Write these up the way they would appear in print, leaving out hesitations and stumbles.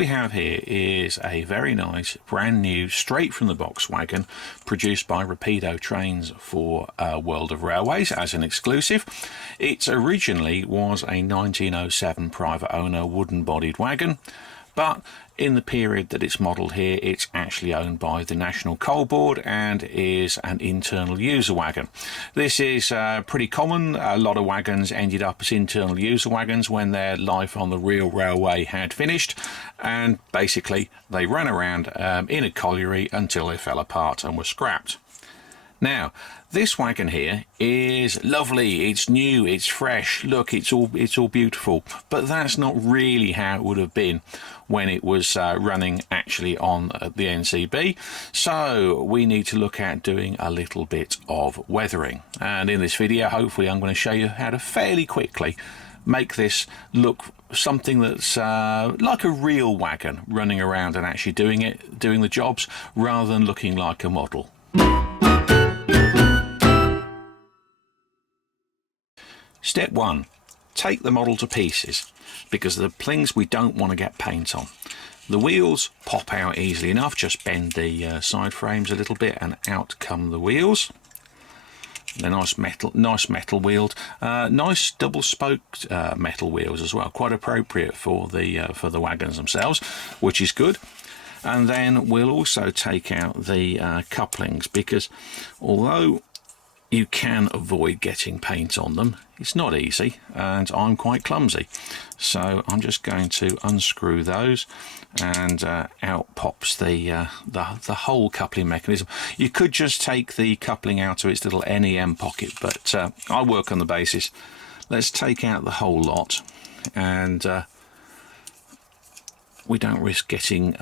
we have here is a very nice brand new straight from the box wagon produced by Rapido Trains for World of Railways as an exclusive. It originally was a 1907 private owner wooden bodied wagon, but in the period that it's modelled here, it's actually owned by the National Coal Board and is an internal user wagon. This is pretty common. A lot of wagons ended up as internal user wagons when their life on the real railway had finished, and basically they ran around in a colliery until they fell apart and were scrapped. Now, this wagon here is lovely, it's new, it's fresh, look, it's all beautiful, but that's not really how it would have been when it was running actually on the NCB. So we need to look at doing a little bit of weathering. And in this video, hopefully I'm going to show you how to fairly quickly make this look something that's like a real wagon running around and actually doing the jobs, rather than looking like a model. Step 1. Take the model to pieces, because the things we don't want to get paint on. The wheels pop out easily enough, just bend the side frames a little bit and out come the wheels. They're nice metal wheeled, nice double spoked metal wheels as well, quite appropriate for the wagons themselves, which is good. And then we'll also take out the couplings, because although you can avoid getting paint on them, it's not easy, and I'm quite clumsy. So I'm just going to unscrew those, and out pops the whole coupling mechanism. You could just take the coupling out of its little NEM pocket, but I'll work on the basis. Let's take out the whole lot, and we don't risk getting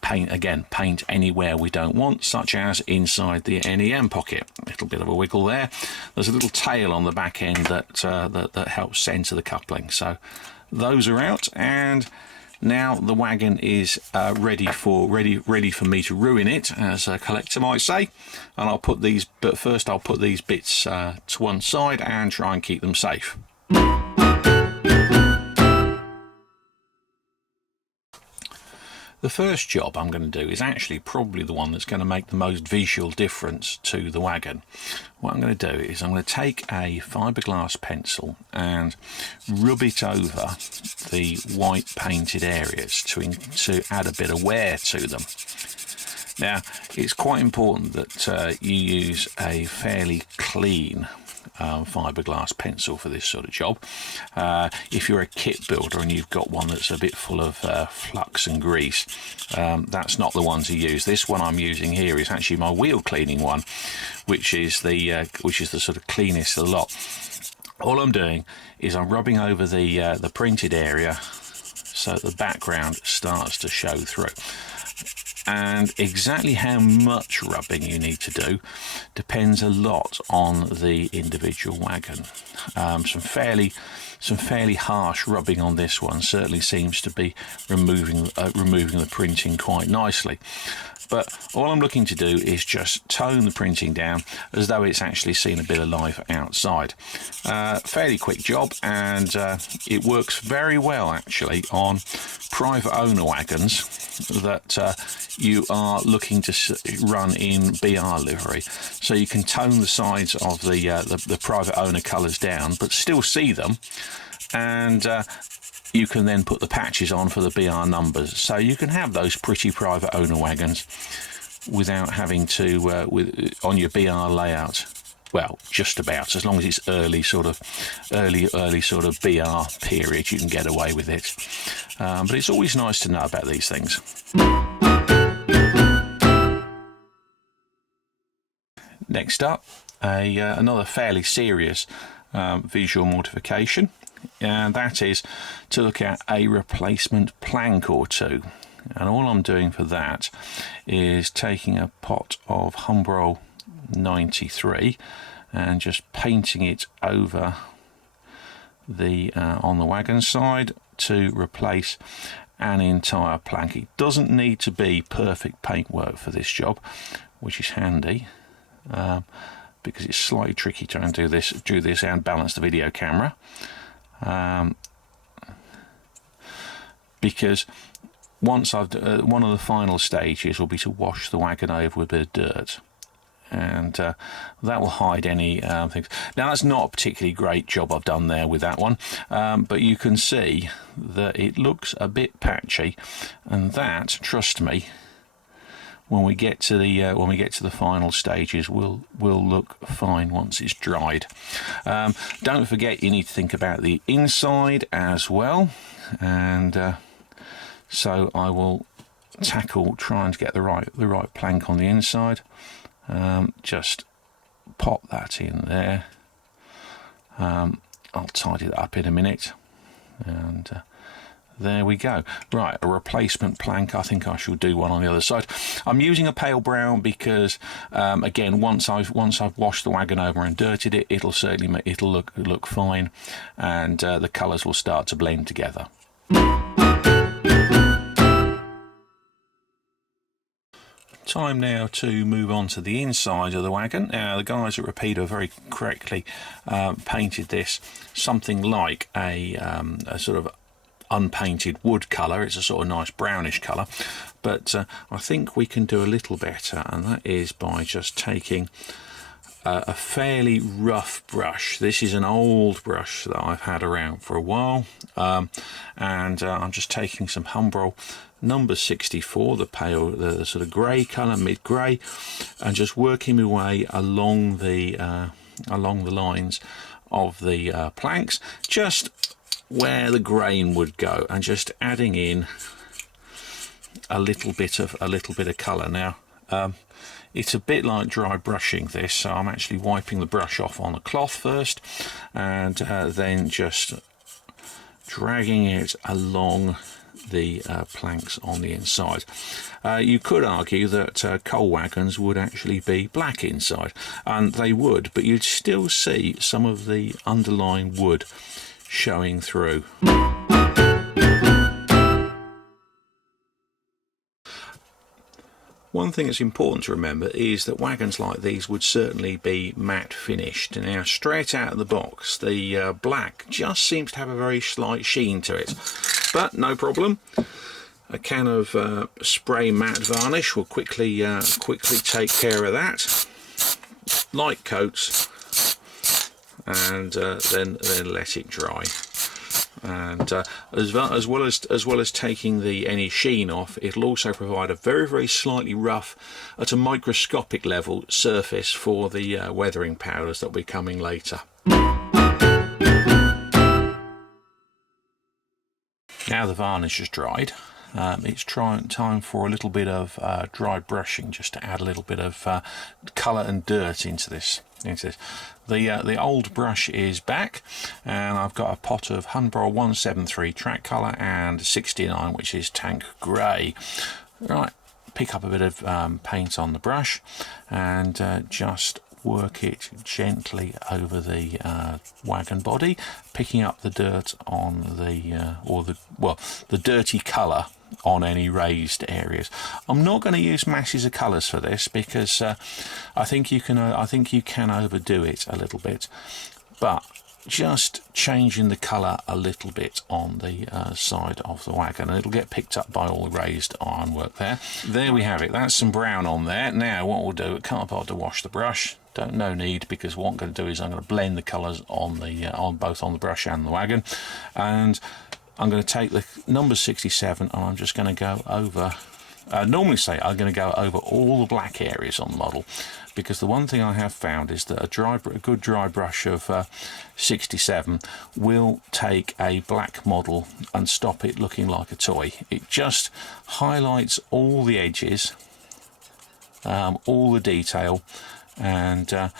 paint anywhere we don't want, such as inside the NEM pocket. A little bit of a wiggle there. There's a little tail on the back end that helps centre the coupling. So those are out, and now the wagon is ready for me to ruin it, as a collector might say. And I'll put these, but first I'll put these bits to one side and try and keep them safe. The first job I'm going to do is actually probably the one that's going to make the most visual difference to the wagon. What I'm going to do is I'm going to take a fiberglass pencil and rub it over the white painted areas to add a bit of wear to them. Now, it's quite important that you use a fairly clean fiberglass pencil for this sort of job. If you're a kit builder and you've got one that's a bit full of flux and grease, that's not the one to use. This one I'm using here is actually my wheel cleaning one, which is the sort of cleanest of the lot. All I'm doing is I'm rubbing over the printed area so the background starts to show through. And exactly how much rubbing you need to do depends a lot on the individual wagon. Some fairly harsh rubbing on this one certainly seems to be removing the printing quite nicely. But all I'm looking to do is just tone the printing down as though it's actually seen a bit of life outside. Fairly quick job, and it works very well actually on private owner wagons that you are looking to run in BR livery. So you can tone the sides of the private owner colours down, but still see them, and you can then put the patches on for the BR numbers, so you can have those pretty private owner wagons without having to on your BR layout. Well, just about, as long as it's early sort of BR period, you can get away with it. But it's always nice to know about these things. Next up, another fairly serious visual mortification, and that is to look at a replacement plank or two. And all I'm doing for that is taking a pot of Humbrol 93 and just painting it over the on the wagon side to replace an entire plank. It doesn't need to be perfect paintwork for this job, which is handy, because it's slightly tricky trying to do this and balance the video camera, because once I've one of the final stages will be to wash the wagon over with a bit of dirt, and that will hide any things. Now that's not a particularly great job I've done there with that one, but you can see that it looks a bit patchy, and that, trust me, when we get to the final stages will look fine once it's dried. Don't forget, you need to think about the inside as well, and so I will tackle trying to get the right plank on the inside. Just pop that in there. I'll tidy that up in a minute, and there we go. Right, a replacement plank. I think I shall do one on the other side. I'm using a pale brown because, again, once I've washed the wagon over and dirtied it, it'll look fine, and the colours will start to blend together. Time now to move on to the inside of the wagon. Now the guys at Rapido very correctly painted this something like a sort of unpainted wood colour. It's a sort of nice brownish colour, but I think we can do a little better, and that is by just taking a fairly rough brush. This is an old brush that I've had around for a while, and I'm just taking some Humbrol number 64, the sort of grey colour, mid grey, and just working my way along the lines of the planks, just where the grain would go, and just adding in a little bit of colour. Now it's a bit like dry brushing this, so I'm actually wiping the brush off on the cloth first, and then just dragging it along the planks on the inside. You could argue that coal wagons would actually be black inside, and they would, but you'd still see some of the underlying wood showing through. One thing that's important to remember is that wagons like these would certainly be matte finished. Now, straight out of the box, the black just seems to have a very slight sheen to it, but no problem. A can of spray matte varnish will quickly take care of that. Light coats, and then let it dry. And as well as taking any sheen off, it'll also provide a very slightly rough, at a microscopic level, surface for the weathering powders that will be coming later. Now the varnish is dried, it's time for a little bit of dry brushing, just to add a little bit of colour and dirt into this. The old brush is back, and I've got a pot of Humbrol 173 track colour and 69, which is tank grey. Right, pick up a bit of paint on the brush, and just work it gently over the wagon body, picking up the dirt on the dirty colour on any raised areas. I'm not going to use masses of colours for this, because I think you can overdo it a little bit, but just changing the colour a little bit on the side of the wagon, and it'll get picked up by all the raised ironwork there. There we have it. That's some brown on there. Now what we'll do, can't bother to wash the brush. No need, because what I'm going to do is I'm going to blend the colours on both on the brush and the wagon, and I'm going to take the number 67, and I'm just going to go over. Normally say I'm going to go over all the black areas on the model, because the one thing I have found is that a good dry brush of 67 will take a black model and stop it looking like a toy. It just highlights all the edges, all the detail, and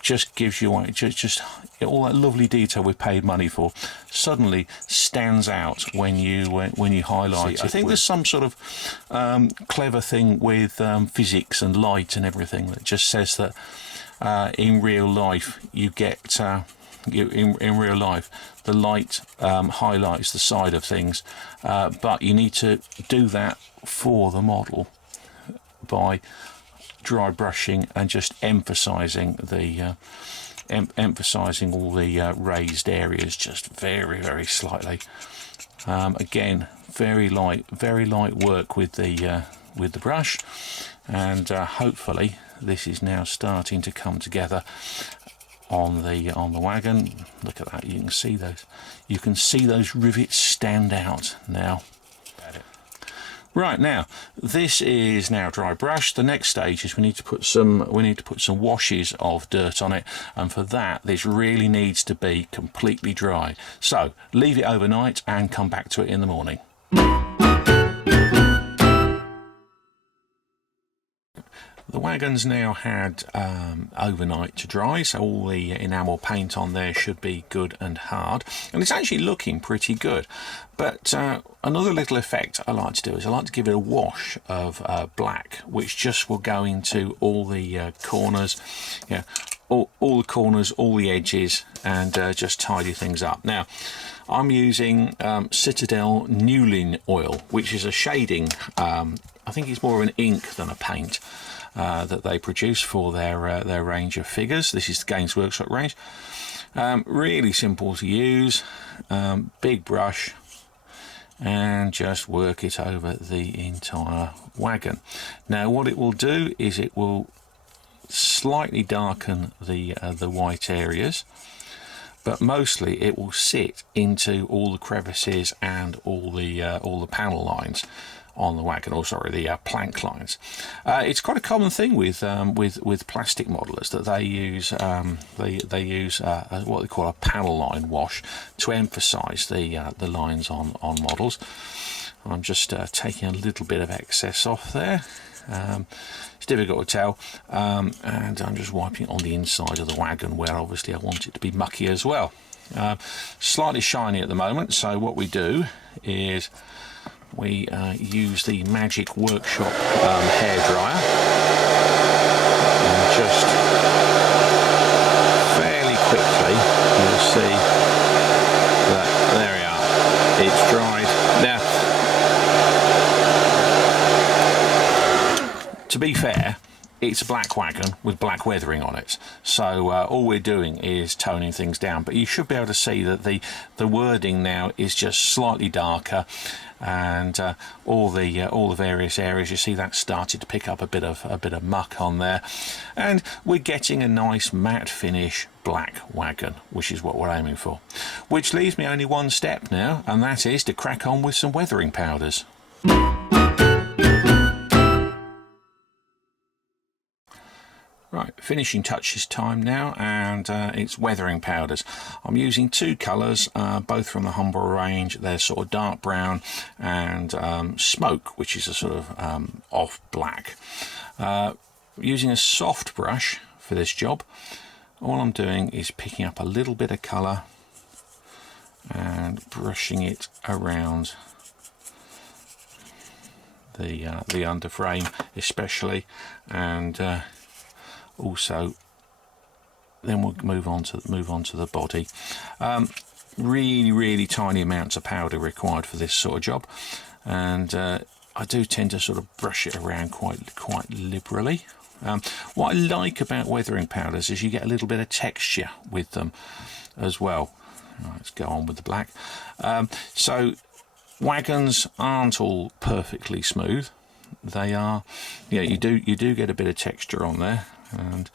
just gives you just all that lovely detail we paid money for suddenly stands out when you highlight it. I think there's some sort of clever thing with physics and light and everything that just says that in real life you get in real life the light highlights the side of things, but you need to do that for the model by dry brushing and just emphasizing all the raised areas just very slightly. Again, very light work with the brush, and hopefully this is now starting to come together on the wagon. Look at that, you can see those rivets stand out now. Right, now this is now dry brush. The next stage is we need to put some washes of dirt on it, and for that this really needs to be completely dry. So leave it overnight and come back to it in the morning. The wagon's now had overnight to dry, so all the enamel paint on there should be good and hard, and it's actually looking pretty good. But another little effect I like to do is I like to give it a wash of black, which just will go into all the corners, all the corners, all the edges, and just tidy things up. Now I'm using Citadel Newlin oil, which is a shading, I think it's more of an ink than a paint, that they produce for their range of figures. This is the Games Workshop range. Really simple to use, big brush, and just work it over the entire wagon. Now what it will do is it will slightly darken the white areas, but mostly it will sit into all the crevices and all the panel lines on the wagon, or sorry, the plank lines. It's quite a common thing with plastic modelers that they use what they call a panel line wash to emphasize the lines on models. I'm just taking a little bit of excess off there. It's difficult to tell, and I'm just wiping it on the inside of the wagon, where obviously I want it to be mucky as well. Slightly shiny at the moment, so what we do is we use the Magic Workshop hairdryer, and just fairly quickly you'll see that there we are, it's dried. Now, to be fair, it's a black wagon with black weathering on it, so all we're doing is toning things down, but you should be able to see that the wording now is just slightly darker, and all the various areas, you see that started to pick up a bit of muck on there, and we're getting a nice matte finish black wagon, which is what we're aiming for. Which leaves me only one step now, and that is to crack on with some weathering powders. Right, finishing touches time now, and it's weathering powders. I'm using two colours, both from the Humber range. They're sort of dark brown and smoke, which is a sort of off black. Using a soft brush for this job, all I'm doing is picking up a little bit of colour and brushing it around the underframe especially, and also then we'll move on to the body. Really tiny amounts of powder required for this sort of job, and I do tend to sort of brush it around quite liberally. What I like about weathering powders is you get a little bit of texture with them as well. Right, let's go on with the black. So wagons aren't all perfectly smooth. They are, you do get a bit of texture on there. And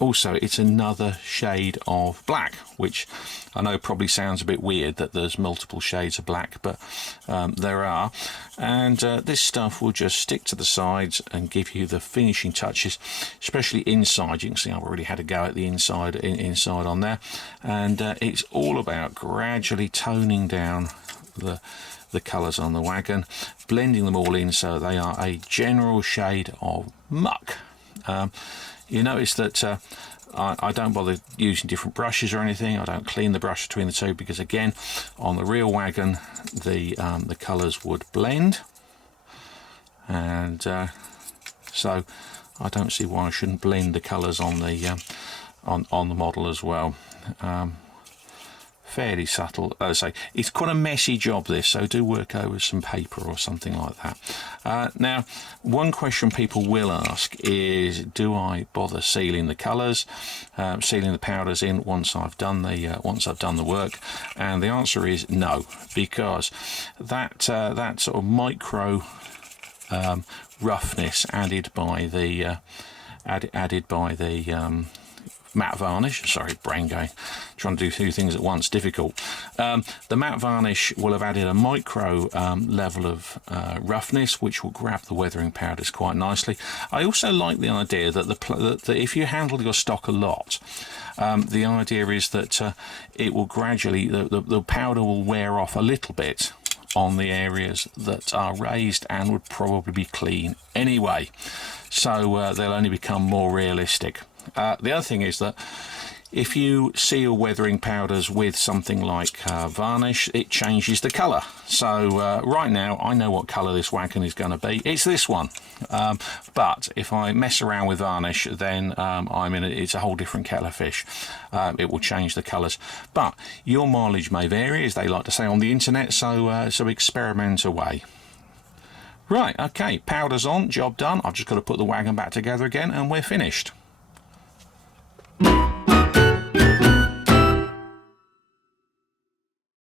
also it's another shade of black, which I know probably sounds a bit weird that there's multiple shades of black, but there are, and this stuff will just stick to the sides and give you the finishing touches, especially inside. You can see I've already had a go at the inside on there, and it's all about gradually toning down the colours on the wagon, blending them all in so they are a general shade of muck. You notice that I don't bother using different brushes or anything. I don't clean the brush between the two, because again, on the real wagon the colours would blend, and so I don't see why I shouldn't blend the colours on the on the model as well. fairly subtle. As I say, it's quite a messy job this, so do work over some paper or something like that. Now, one question people will ask is, do I bother sealing the colours, sealing the powders in once I've done the work? And the answer is no, because that sort of micro roughness added by the matte varnish, sorry, brain going, trying to do two things at once, difficult. The matte varnish will have added a micro level of roughness, which will grab the weathering powders quite nicely. I also like the idea that that if you handle your stock a lot, the idea is that it will gradually, the powder will wear off a little bit on the areas that are raised and would probably be clean anyway, so they'll only become more realistic. The other thing is that if you seal weathering powders with something like varnish, it changes the colour. So right now I know what colour this wagon is going to be. It's this one. But if I mess around with varnish, then it's a whole different kettle of fish. It will change the colours. But your mileage may vary, as they like to say on the internet, so experiment away. Right, okay, powder's on, job done. I've just got to put the wagon back together again and we're finished.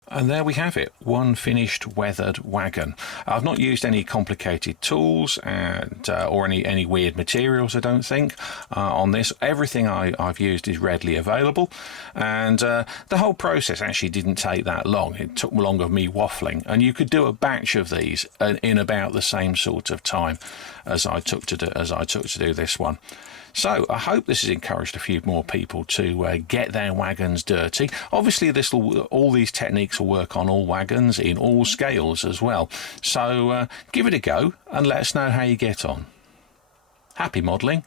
And there we have it, one finished weathered wagon. I've not used any complicated tools or any weird materials, I don't think, on this. Everything I've used is readily available, and the whole process actually didn't take that long. It took longer of me waffling, and you could do a batch of these in about the same sort of time as I took to do this one. So I hope this has encouraged a few more people to get their wagons dirty. Obviously, all these techniques will work on all wagons in all scales as well. So give it a go and let us know how you get on. Happy modelling.